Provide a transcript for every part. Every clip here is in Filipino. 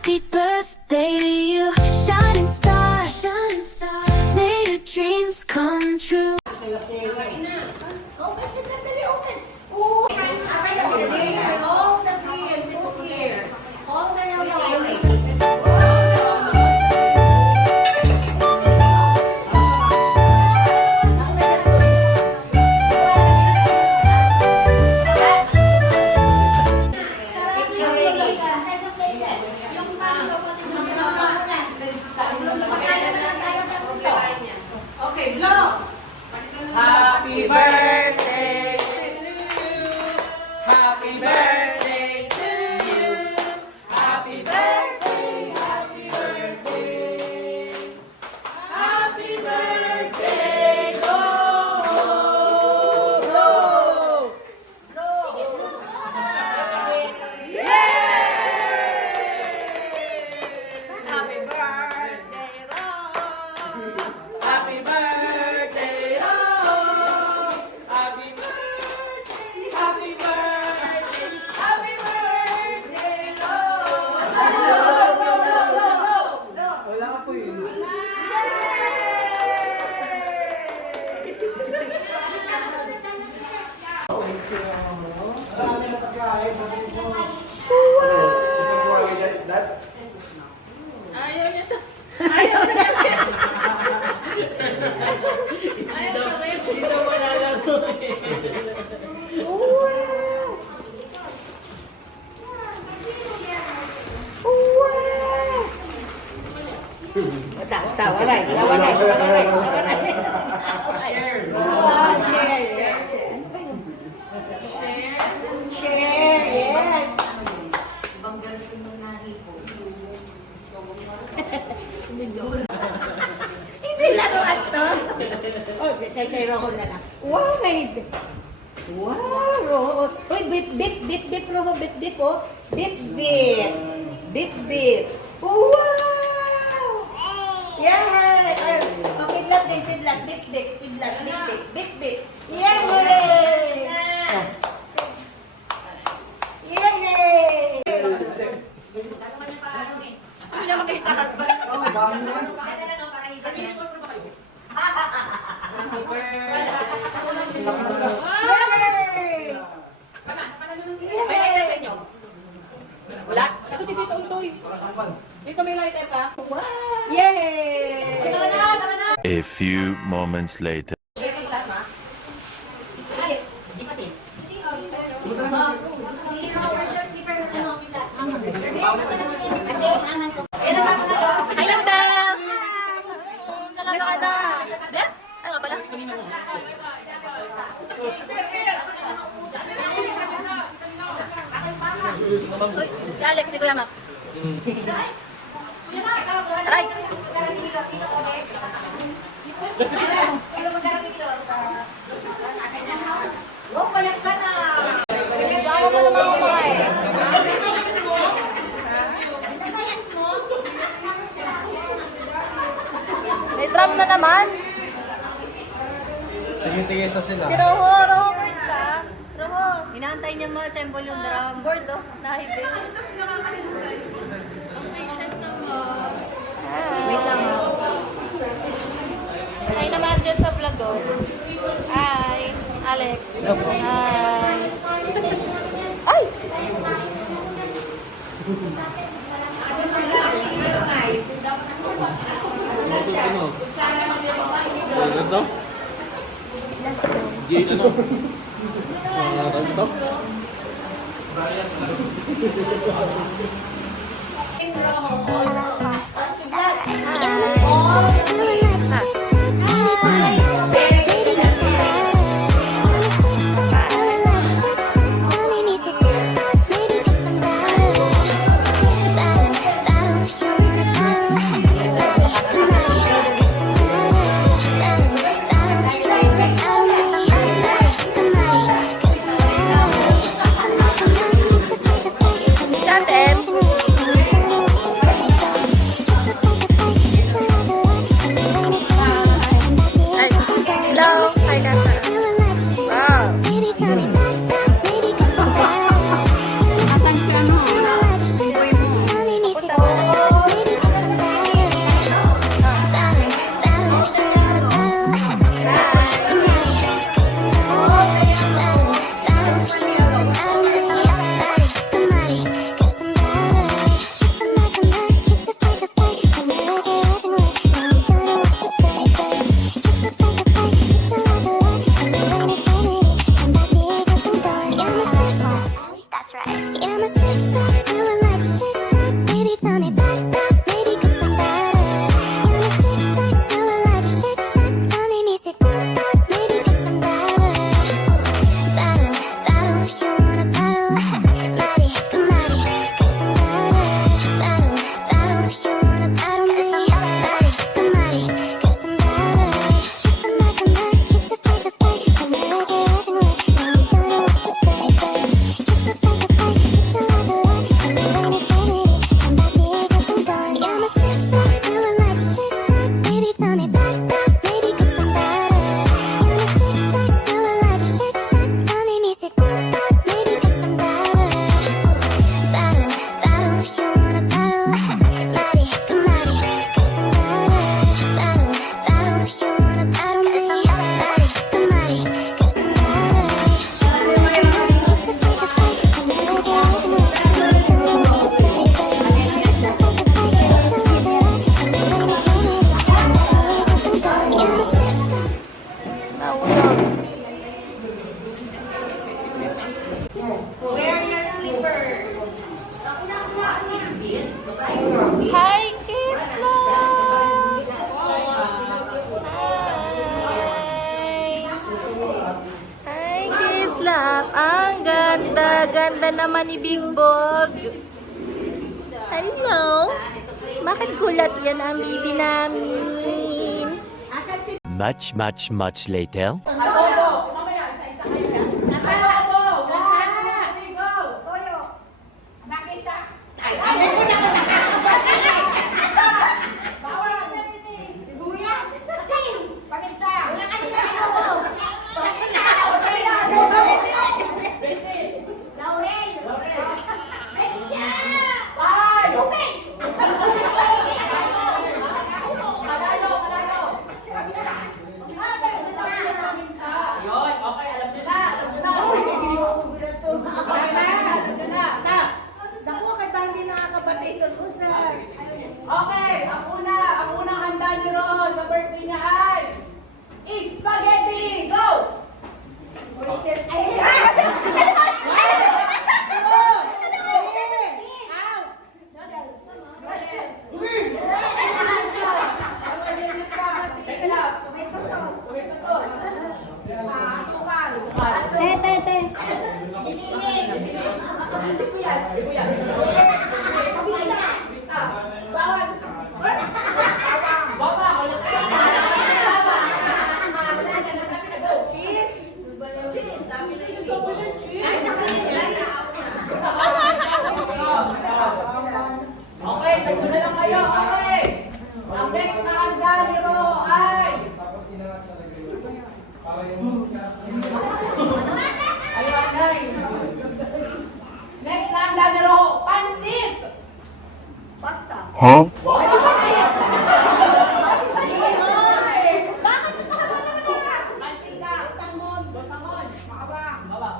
Happy birthday to you, shining star, shining star. May your dreams come true. Happy birthday to you. Happy birthday to you. Happy birthday, happy birthday. Happy birthday, go, go, go. Yay! Happy birthday, Ron. Happy birthday, Ron. Happy birthday, happy birthday, happy birthday, Ron. Wala po yun. Marami na pagkain. Ayaw niya to. Ayaw niya to. Ayaw ka rin. Dito malalaro Tawa na. Share, yes. Hindi laruan to. Oh, kay Roho na lang. Wow, may... Wow, Roho. Uy, bip, Roho, bip, oh. Bip. Wow! Yay! Oh, kidlat, bip. Yay! Yay! Hindi na makita ka. May lighter sa inyo? Wala? Ito si Tito Utoy. Dito may lighter ka? Yay! A few moments later. Hi, Landa! Nalanda ka na. Bless? Ay, nga pala. Uy, si Alex, si Kuya Mac. Aray! Diyan mo naman ako mga eh. May drum na naman. Tingin-tingin sa sila. Si Roho, board ka. Roho. Inaantay niya ma-assemble yung drum board, oh. Nahibig. Ang patient naman. Wait lang. Hi naman dyan sa vlog, oh. Hi, Alex. Hi. Ay! Ano? Jane, ano? Ano? Ay, Hi, Kislap! Hi, Kislap! Ang ganda naman ni Big Bog. Hello! Bakit kulat yan ang bibi namin? Much later. Okay, ang unang handa ni Ro sa birthday niya ay spaghetti! Go! Okay, tatlo na lang kayo. Okay. Ang next na handa ni Ro ay... Next na handa ni Ro, pansit! Huh? Mantika, tangon, batangon, makabang, baba.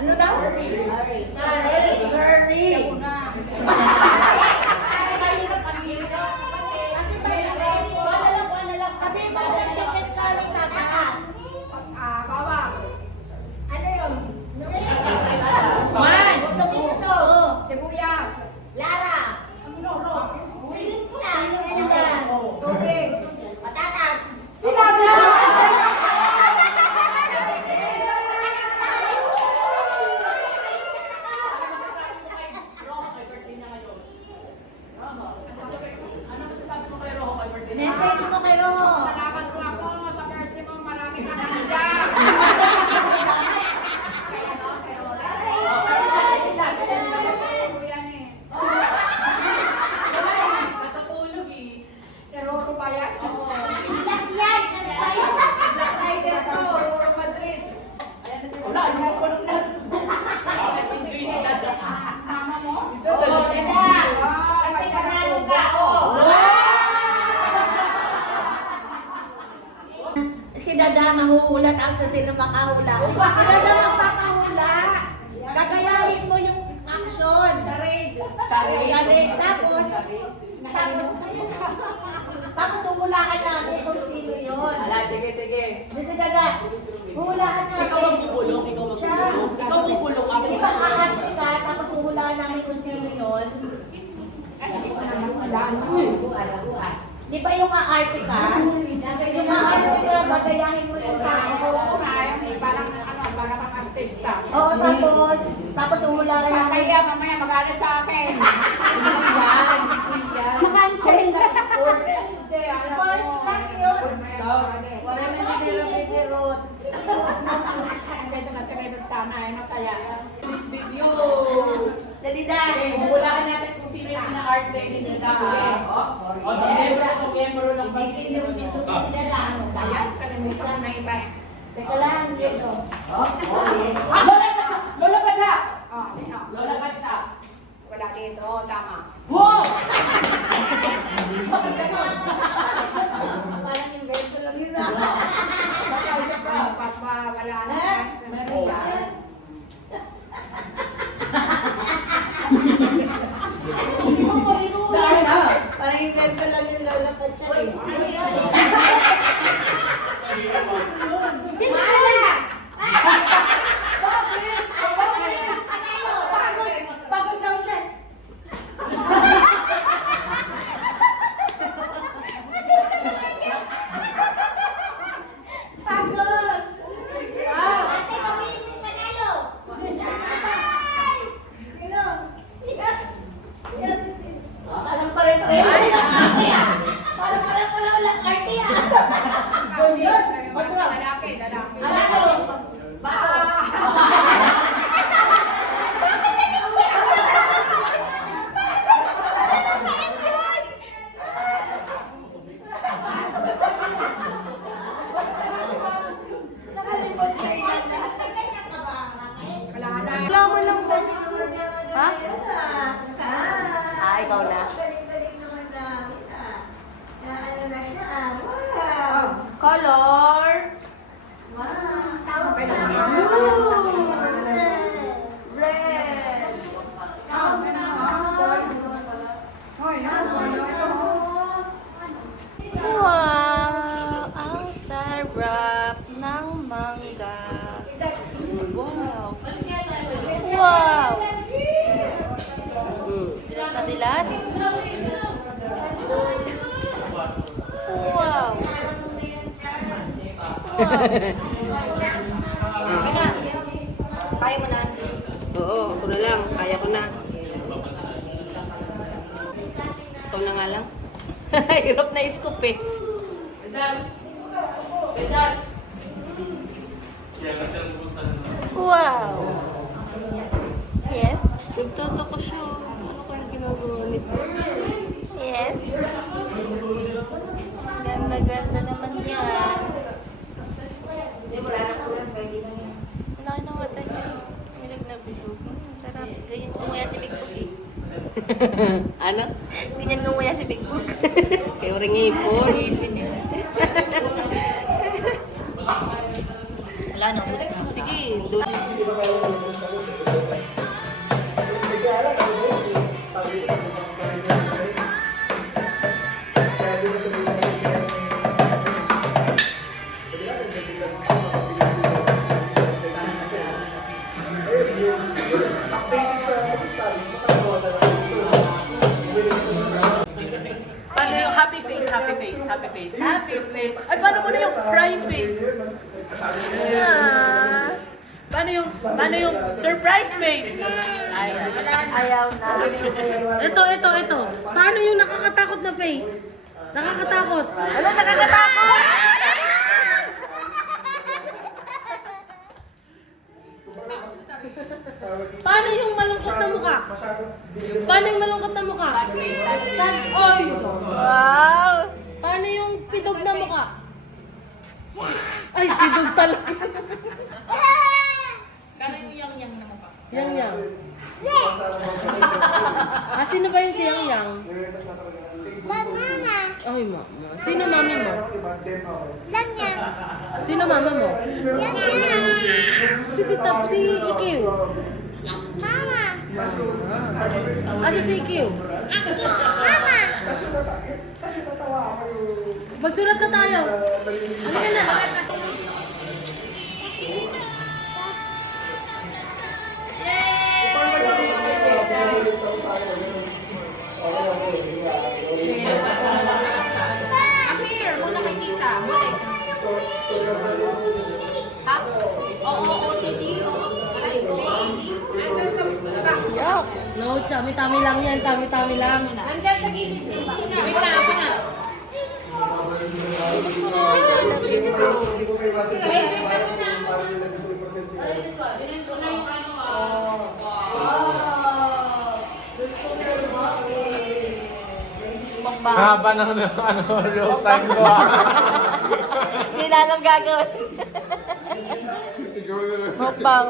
Ano daw? Curry. Sabi mo na chicken curry tataas. Ano yun? One. Tomato sauce. Sibuyas. Lara. Silip mo na. Ano yan? Tubig. Patatas. Message mo kay Ro. Salamat po ako sa birthday mo. Marami ka handa. Natutulog eh. Teroro pa yan? Oo. Lahat yan. Black Friday to. Roro Madrid. Wala, yung mga kulong na. Mama mo? Oo, ganda. Kasi panalo ka. Si Dada mahuhulat after sino makahula. Si Dada magpapahula. Gagayahin mo yung action. Charade. Tapos huhulaan namin kung sino yun. Ala, sige. Si Dada, huhulaan namin. Ikaw magpupulong, Ikaw magpupulong ako. Di ba aarte ka, tapos huhulaan namin kung sino yun? Di ba yung aarte ka? Yung aarte ka, magayahin mo yung tao. Parang artista. Oo, tapos huhulaan namin. Kaya mamaya magalit sa akin. Makansel. Sports lang yun. Wala na bibiro-bibirot. Dito na tayo sana ay masaya. This video. Dali na. Okay, hulaan natin kung sino yung pinaka-art day ni Dida. O, miyembro ng Bigyan na rin ito si Dada. Ayan, kalimutan na iba. Teka lang, dito. Lola Pacha! Oh, Lola Pacha. wala dito. Tama. Wow! Parang invento lang yun. Pacha, isa pa. wala na. Meron ba? Hindi mo pa rin uwi. Parang yung bento lang yung lalakad siya eh. Pagod daw siya. Pagod. Ate, pawin mo yung panalo. Sino? Parang pare-pareho lang ang arte ah. Parang pare-pareho lang ang arte ah. Lalaki. Ano? Nakalimot ka yan. Ganyan ka ba? Wala mo lang ko. Ha? Ah, ikaw na. Galing-galing naman namin ah. Na ano na siya. Wow. Color. Wow. Tawag ka na. Red. Tawag ka na. Wow! Ang sarap ng mangga. Wow! Wow! Madilas? Wow! Teka, kaya mo na? Oo, ako na lang. Kaya ko na. Ikaw na nga lang. Hirap na scoop eh. Wow! Yes? Nagtoto ko siya. Ano kaya ginagawa nito? Yes? Maganda naman yan. Laki ng mata niya. Milag na bilog. Sarap. Ganyan kumuya si Big Book eh. Ano? Ganyan kumuya si Big Book. Kayo rin ngipon. Wala na, ubus na. Sige, doon. Paano yung happy face? Ay, paano mo na yung crying face? Paano yung surprise face? Ay, Ayaw na. Ito. Paano yung nakakatakot na face? Nakakatakot. Ano nakakatakot? Paano yung malungkot na mukha? Paano yung malungkot na mukha? Sad oy! Wow! Paano yung pidog na mukha? Ay, pidog talaga. Paano yung yang na mukha? Yang. Ah, sino ba yung si Yang? Banana. Ay, mama. Sino mami mo? Ganyan. Sino mama mo? Ganyan. Si Tita, si Ikiw. Mama. Asa si Ikiw? Mama. Magsulat na tayo. Ano ka na? Up here, muna kay tita. Muna. Ha? Oo, titi. Yuck. No, tami-tami lang yan. Tami-tami lang. Nandyan sa gilid. Wait na, ako na. Haba ng real time ko ah. Hindi na alam gagawin. Mukbang.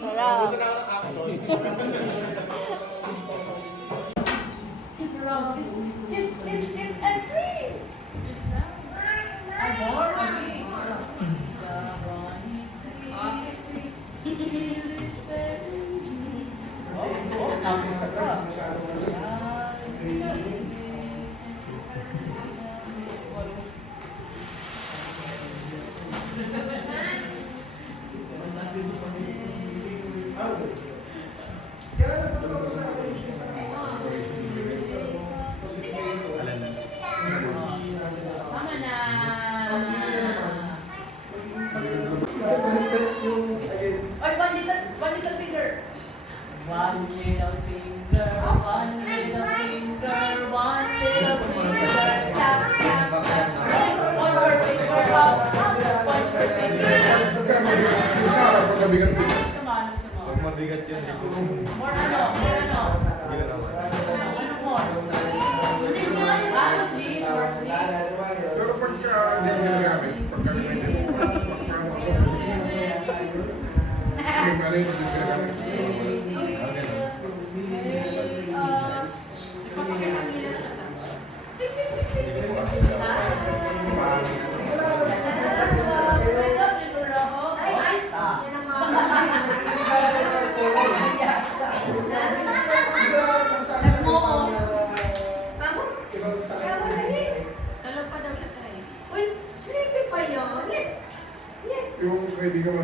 Sarap. Sip, and freeze. little finger, one little finger, one little finger, tap, tap, tap. One more finger up, one more finger up. Sama. Pag mabigat yun, hindi ko. More ano? Hindi ko naman. Ano more? Sleep, more sleep. Pero pagka hindi mo ginagamit, pagka gamitin mo, yung mali mo din ginagamit. Uy, sleepy pa yun. Yung kaibigan mo,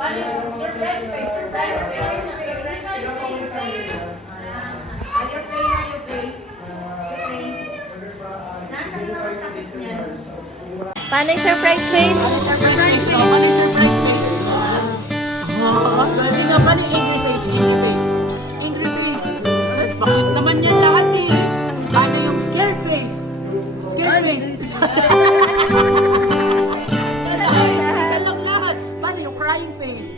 Paano yung surprise face? Surprise face. Paano yung surprise face? Surprise face. Paano yung surprise face? Pwede nga paano yung angry face? Angry face. Sus, bakit naman yan lahat eh? Paano yung scared face? Scared face. Isa lang lahat. Paano yung crying face?